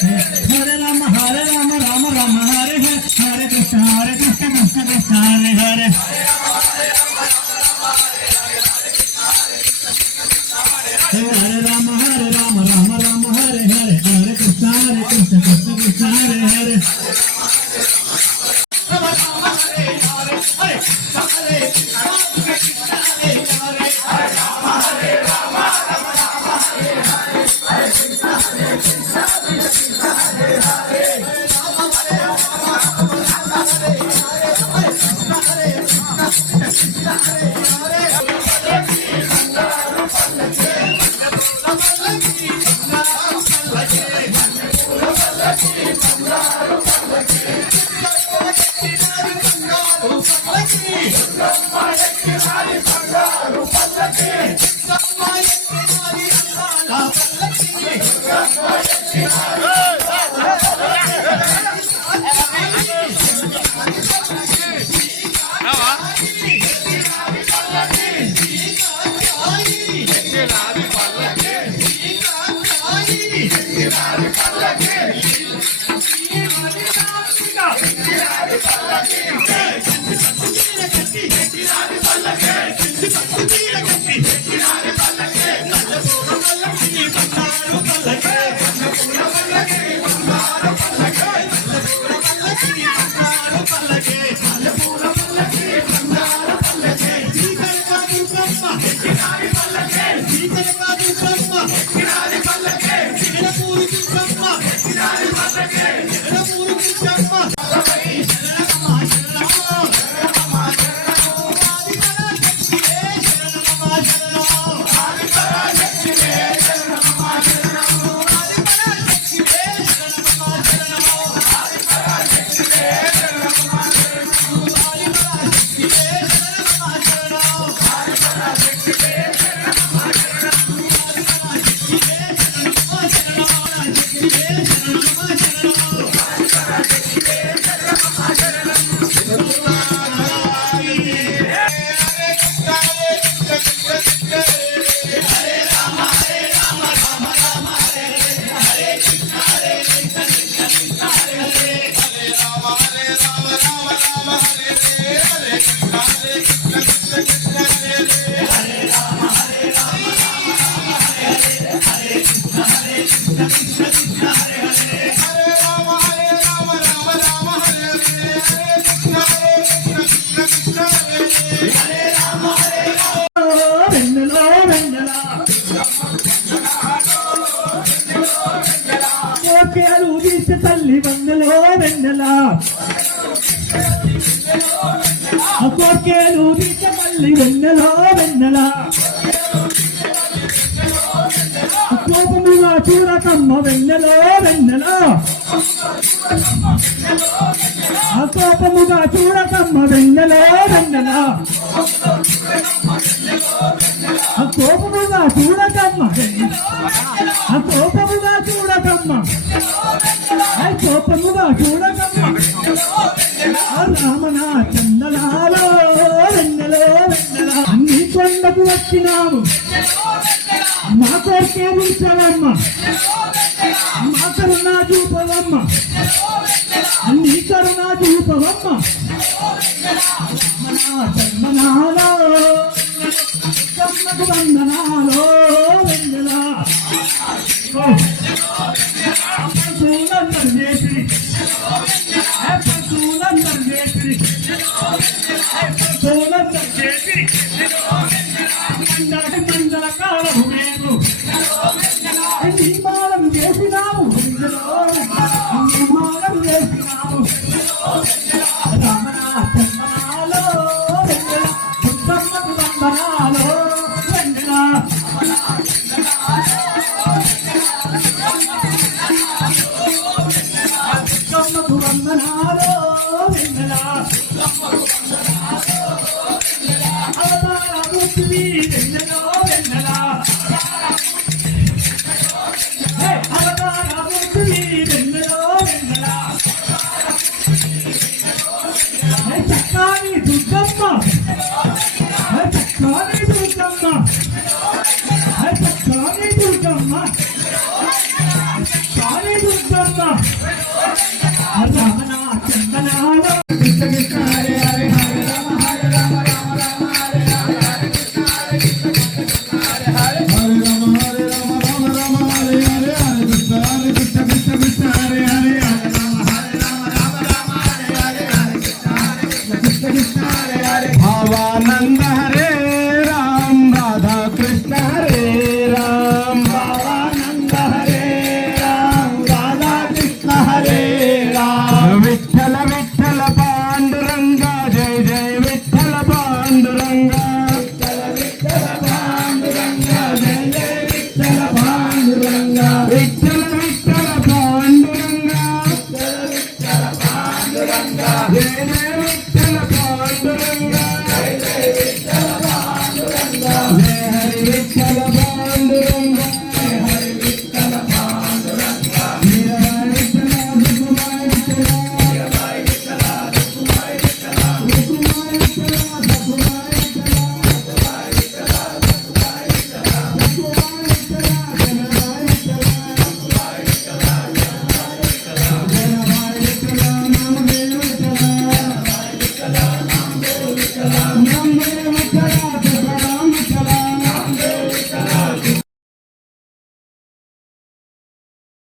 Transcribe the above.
Hare Rama Rama Rama Hare Hare Hare Krishna Krishna Krishna Hare Hare Hare Rama Rama Rama Hare Hare Hare Krishna Krishna Krishna Hare Hare తల్లి వందలో వెన్నెలా కోకేలు మళ్ళీ వెన్నెలో వెన్నెలా కోపముగా చూడకమ్మ వెన్నెలో వెన్నెలా కోపముగా చూడకమ్మ వెన్నెలో వెన్నెలా కోపముగా చూడకమ్మ కోపముగా చూడకమ్మ కోపముగా చూడకమ్మ రామనా చందనాలో వెన్నెలో వెన్నెల అన్ని కొండకు వచ్చినాము మా కోరికే ఉంచవమ్మ మా కరుణా చూపవమ్మ అన్ని కరుణా చూపవమ్మ చందనాలో కమ్మకు వందనాలో వెన్నెల పశువులందరూ చేసిరి పశువులందరూ చేసిరి పశువులందరూ చేసిరి మండల కాలము మేము నిర్మాణం చేసినాము నిర్మాణం చేసినాము రమణ చందనాలో వెన్నెల దుర్గమ్మకు వందనాలో వెన్నెల దుర్గమ్మకు వందనాలో వెన్నెల అవతార మూర్తివి వెన్నెలో వెన్నెల అవతార మూర్తివి వెన్నెలో వెన్నెల చక్కాని దుర్గమ్మ చక్కాని దుర్గమ్మ చక్కాని దుర్గమ్మ చక్కాని దుర్గమ్మ ఆ